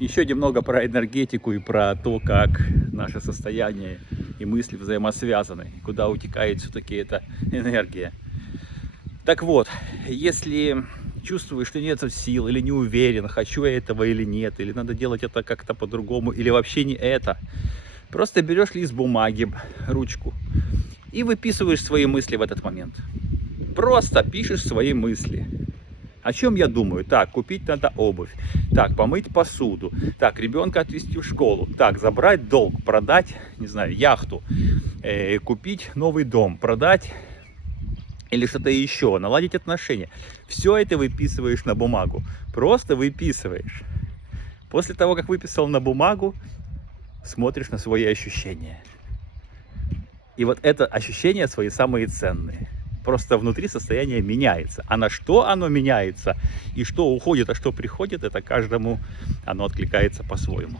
Еще немного про энергетику и про то, как наше состояние и мысли взаимосвязаны, куда утекает все-таки эта энергия. Так вот, если чувствуешь, что нет сил или не уверен, хочу я этого или нет, или надо делать это как-то по-другому, или вообще не это, просто берешь лист бумаги, ручку и выписываешь свои мысли в этот момент. Просто пишешь свои мысли. О чем я думаю? Так, купить надо обувь. Так, помыть посуду. Так, ребенка отвезти в школу. Так, забрать долг, продать, не знаю, яхту. Купить новый дом, продать или что-то еще, наладить отношения. Все это выписываешь на бумагу. Просто выписываешь. После того, как выписал на бумагу, смотришь на свои ощущения. И вот это ощущения свои самые ценные. Просто внутри состояние меняется. А на что оно меняется и что уходит, а что приходит, это каждому оно откликается по-своему.